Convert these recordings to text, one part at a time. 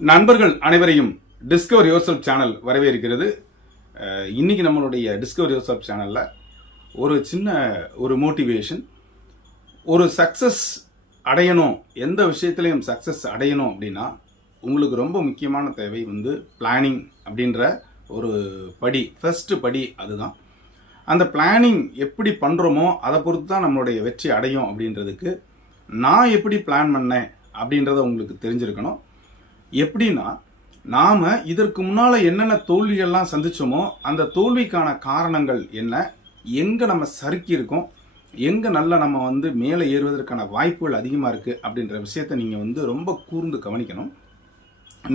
நண்பர்கள் அனைவரையும் discover யோர்செல்ஃப் channel வரவேற்கிறது. இன்றைக்கி நம்மளுடைய டிஸ்கவர் யோர்செல்ஃப் சேனலில் ஒரு சின்ன ஒரு மோட்டிவேஷன் ஒரு சக்ஸஸ் அடையணும். எந்த விஷயத்துலையும் சக்ஸஸ் அடையணும் அப்படின்னா உங்களுக்கு ரொம்ப முக்கியமான தேவை வந்து பிளானிங் அப்படின்ற ஒரு படி ஃபஸ்ட்டு படி அதுதான். அந்த பிளானிங் எப்படி பண்ணுறோமோ அதை பொறுத்து தான் நம்மளுடைய வெற்றி அடையும் அப்படின்றதுக்கு நான் எப்படி பிளான் பண்ணேன் அப்படின்றத உங்களுக்கு தெரிஞ்சிருக்கணும். எப்படின்னா நாம் இதற்கு முன்னால் என்னென்ன தோல்விகள்லாம் சந்திச்சோமோ அந்த தோல்விக்கான காரணங்கள் என்ன எங்கே நம்ம சறுக்கி இருக்கோம் எங்கே நல்லா நம்ம வந்து மேலே ஏறுவதற்கான வாய்ப்புகள் அதிகமாக இருக்குது அப்படின்ற விஷயத்தை நீங்கள் வந்து ரொம்ப கூர்ந்து கவனிக்கணும்.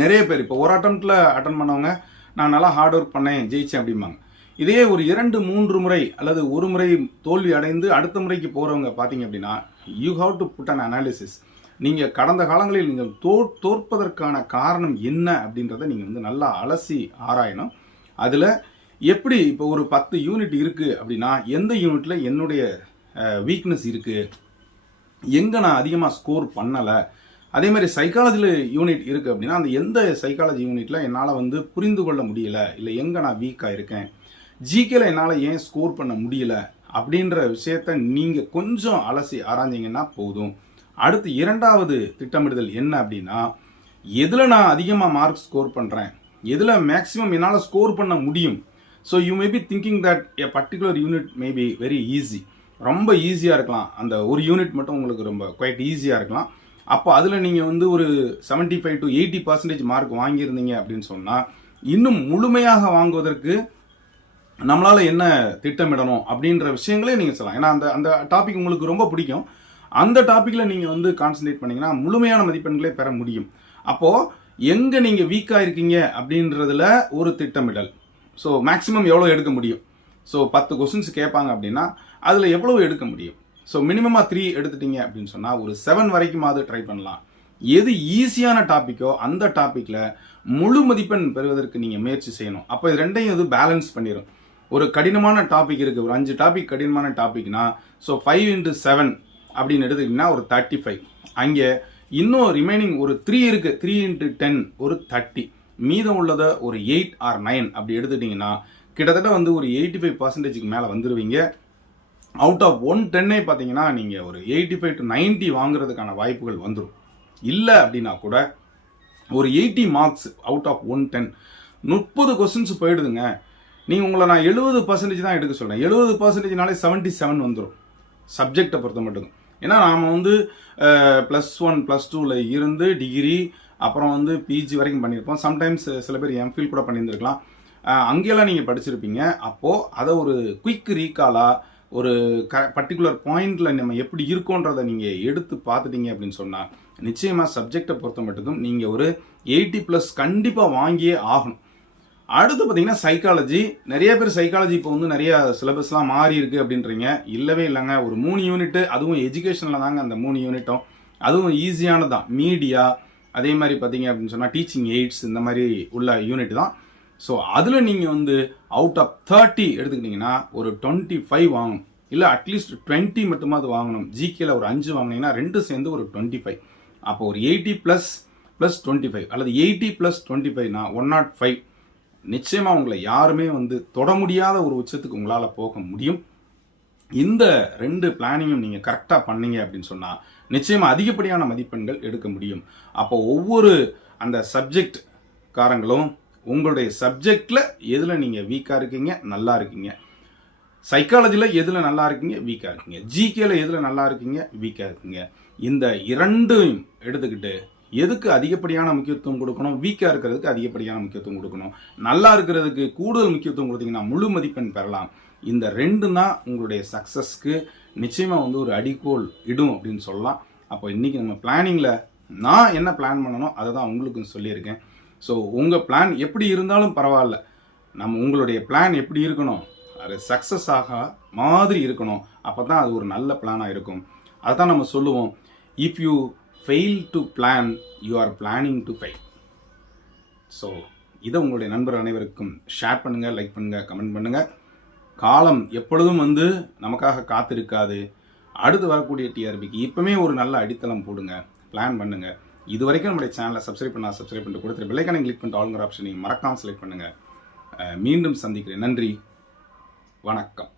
நிறைய பேர் இப்போ ஒரு அட்டம்ப்டில் அட்டன் பண்ணவங்க நான் நல்லா ஹார்ட் ஒர்க் பண்ணேன் ஜெயிச்சேன் அப்படிம்பாங்க. இதே ஒரு இரண்டு மூன்று முறை அல்லது ஒரு முறை தோல்வி அடைந்து அடுத்த முறைக்கு போகிறவங்க பார்த்தீங்க அப்படின்னா you have to put an analysis நீங்கள் கடந்த காலங்களில் நீங்கள் தோ தோற்பதற்கான காரணம் என்ன அப்படின்றத நீங்கள் வந்து நல்லா அலசி ஆராயணும். அதில் எப்படி இப்போ ஒரு பத்து யூனிட் இருக்குது அப்படின்னா எந்த யூனிட்டில் என்னுடைய வீக்னஸ் இருக்குது எங்கே நான் அதிகமாக ஸ்கோர் பண்ணலை? அதே மாதிரி சைக்காலஜியில் யூனிட் இருக்குது அப்படின்னா அந்த எந்த சைக்காலஜி யூனிட்டில் என்னால் வந்து புரிந்து கொள்ள முடியலை? இல்லை எங்கே நான் வீக்காக இருக்கேன் ஜிகேல என்னால் ஏன் ஸ்கோர் பண்ண முடியல? அப்படின்ற விஷயத்த நீங்கள் கொஞ்சம் அலசி ஆராய்ஞ்சிங்கன்னா போதும். அடுத்து இரண்டாவது திட்டமிடுதல் என்ன அப்படின்னா எதில் நான் அதிகமாக மார்க் ஸ்கோர் பண்ணுறேன் எதில் மேக்ஸிமம் என்னால் ஸ்கோர் பண்ண முடியும்? So you may be thinking that a particular unit may be very easy ரொம்ப ஈஸியாக இருக்கலாம். அந்த ஒரு யூனிட் மட்டும் உங்களுக்கு ரொம்ப குவைட் ஈஸியாக இருக்கலாம். அப்போ அதில் நீங்கள் வந்து ஒரு 75 five to eighty percentage mark வாங்கியிருந்தீங்க அப்படின்னு சொன்னால் இன்னும் முழுமையாக வாங்குவதற்கு நம்மளால் என்ன திட்டமிடணும் அப்படின்ற விஷயங்களே நீங்கள் சொல்லலாம். ஏன்னா அந்த அந்த டாபிக் உங்களுக்கு ரொம்ப பிடிக்கும். அந்த டாப்பிக்கில் நீங்கள் வந்து கான்சென்ட்ரேட் பண்ணிங்கன்னா முழுமையான மதிப்பெண்களை பெற முடியும். அப்போது எங்கே நீங்கள் வீக்காக இருக்கீங்க அப்படின்றதுல ஒரு திட்டமிடல். ஸோ மேக்ஸிமம் எவ்வளோ எடுக்க முடியும்? ஸோ பத்து கொஸ்டின்ஸ் கேட்பாங்க அப்படின்னா அதில் எவ்வளோ எடுக்க முடியும்? ஸோ மினிமமாக த்ரீ எடுத்துட்டீங்க அப்படின்னு சொன்னால் ஒரு செவன் வரைக்குமாவது ட்ரை பண்ணலாம். எது ஈஸியான டாப்பிக்கோ அந்த டாப்பிக்கில் முழு மதிப்பெண் பெறுவதற்கு நீங்கள் முயற்சி செய்யணும். அப்போ இது ரெண்டையும் இது பேலன்ஸ் பண்ணிடும் ஒரு கடினமான டாபிக் இருக்குது ஒரு அஞ்சு டாபிக் கடினமான டாபிக்னா ஸோ ஃபைவ் இன்ட்டு செவன் அப்படின்னு எடுத்துக்கிட்டிங்கன்னா ஒரு தேர்ட்டி ஃபைவ் அங்கே இன்னும் ரிமைனிங் ஒரு த்ரீ இருக்குது த்ரீ இன்ட்டு டென் ஒரு தேர்ட்டி மீதம் உள்ளதை ஒரு எயிட் ஆர் நைன் அப்படி எடுத்துட்டிங்கன்னா கிட்டத்தட்ட வந்து ஒரு எயிட்டி ஃபைவ் பர்சன்டேஜுக்கு மேலே வந்துடுவீங்க அவுட் ஆஃப் ஒன் டென்னே பார்த்தீங்கன்னா நீங்கள் ஒரு எயிட்டி ஃபைவ் டு நைன்ட்டி வாங்குறதுக்கான வாய்ப்புகள் வந்துடும் இல்லை அப்படின்னா கூட ஒரு eighty marks out of one ten முப்பது கொஸ்டின்ஸ் போயிடுதுங்க. நீங்கள் உங்களை நான் எழுபது பர்சன்டேஜ் தான் எடுக்க சொல்கிறேன் எழுபது பர்சன்டேஜ்னாலே செவன்ட்டி செவன் வந்துடும் சப்ஜெக்டை பொறுத்த மட்டும். ஏன்னா நாம் வந்து ப்ளஸ் ஒன் ப்ளஸ் டூவில் இருந்து டிகிரி அப்புறம் வந்து பிஜி வரைக்கும் பண்ணியிருப்போம் சம்டைம்ஸ் சில பேர் எம்ஃபில் கூட பண்ணியிருந்துருக்கலாம் அங்கேயெல்லாம் நீங்கள் படிச்சிருப்பீங்க. அப்போது அதை ஒரு குயிக் ரீகாலாக ஒரு க பர்டிகுலர் பாயிண்டில் நம்ம எப்படி இருக்கோன்றதை நீங்கள் எடுத்து பார்த்துட்டீங்க அப்படின்னு சொன்னால் நிச்சயமாக சப்ஜெக்டை பொறுத்த மட்டும் நீங்கள் ஒரு எயிட்டி ப்ளஸ் கண்டிப்பாக வாங்கியே ஆகணும். அடுத்து பார்த்தீங்கன்னா சைக்காலஜி நிறைய பேர் சைக்காலஜி இப்போ வந்து நிறைய சிலபஸ்லாம் மாறி இருக்குது அப்படின்றீங்க. இல்லவே இல்லைங்க. ஒரு மூணு யூனிட்டு அதுவும் எஜுகேஷனில் தாங்க அந்த மூணு யூனிட்டும் அதுவும் ஈஸியானது தான் மீடியா அதே மாதிரி பார்த்தீங்க அப்படின்னு சொன்னால் டீச்சிங் எய்ட்ஸ் இந்த மாதிரி உள்ள யூனிட் தான். ஸோ அதில் நீங்கள் வந்து அவுட் ஆஃப் தேர்ட்டி எடுத்துக்கிட்டிங்கன்னா ஒரு டுவெண்ட்டி ஃபைவ் வாங்கணும். இல்லை அட்லீஸ்ட் டுவெண்ட்டி மட்டுமாவது வாங்கணும். ஜிகேல ஒரு அஞ்சு வாங்கினீங்கன்னா ரெண்டு சேர்ந்து ஒரு டுவெண்ட்டி ஃபைவ் அப்போ ஒரு eighty plus plus twenty five அல்லது எயிட்டி ப்ளஸ் டுவெண்ட்டி ஃபைவ்னா ஒன் நாட் ஃபைவ் நிச்சயமாக உங்களை யாருமே வந்து தொட முடியாத ஒரு உச்சத்துக்கு உங்களால் போக முடியும். இந்த ரெண்டு பிளானிங்கும் நீங்கள் கரெக்டாக பண்ணீங்க அப்படின்னு சொன்னால் நிச்சயமாக அதிகப்படியான மதிப்பெண்கள் எடுக்க முடியும். அப்போ ஒவ்வொரு அந்த சப்ஜெக்ட் காரங்களும் உங்களுடைய சப்ஜெக்டில் எதில் நீங்கள் வீக்காக இருக்கீங்க நல்லா இருக்கீங்க? சைக்காலஜியில் எதில் நல்லா இருக்கீங்க வீக்காக இருக்கீங்க? ஜிகேல எதில் நல்லா இருக்கீங்க வீக்காக இருக்கீங்க? இந்த இரண்டையும் எடுத்துக்கிட்டு எதுக்கு அதிகப்படியான முக்கியத்துவம் கொடுக்கணும்? வீக்காக இருக்கிறதுக்கு அதிகப்படியான முக்கியத்துவம் கொடுக்கணும். நல்லா இருக்கிறதுக்கு கூடுதல் முக்கியத்துவம் கொடுத்தீங்கன்னா முழு மதிப்பெண் பெறலாம். இந்த ரெண்டு தான் உங்களுடைய சக்ஸஸ்க்கு நிச்சயமாக வந்து ஒரு அடிக்கோல் இடும் அப்படின்னு சொல்லலாம். அப்போ இன்றைக்கி நம்ம பிளானிங்கில் நான் என்ன பிளான் பண்ணணும் அதை தான் உங்களுக்கு சொல்லியிருக்கேன். ஸோ உங்கள் பிளான் எப்படி இருந்தாலும் பரவாயில்ல. நம்ம உங்களுடைய பிளான் எப்படி இருக்கணும்? அது சக்ஸஸ் ஆக மாதிரி இருக்கணும். அப்போ தான் அது ஒரு நல்ல பிளானாக இருக்கும். அதுதான் நம்ம சொல்லுவோம். If you fail to plan you are planning to fail so இதை உங்களுடைய நண்பர் அனைவருக்கும் ஷேர் பண்ணுங்கள் லைக் பண்ணுங்கள் கமெண்ட் பண்ணுங்கள் காலம் எப்பொழுதும் வந்து நமக்காக காத்திருக்காது. அடுத்து வரக்கூடிய டிஆர்பிக்கு இப்போமே ஒரு நல்ல அடித்தளம் போடுங்க பிளான் பண்ணுங்கள் இது வரைக்கும் நம்முடைய சேனலை சப்ஸ்கிரைப் பண்ணால் சப்ஸ்கிரைப் பண்ணிட்டு கொடுத்துரு பிள்ளைக்கான கிளிக் பண்ணிட்டு ஆளுங்கிற ஆப்ஷனையும் மறக்காமல் செலக்ட் பண்ணுங்கள் மீண்டும் சந்திக்கிறேன். நன்றி. வணக்கம்.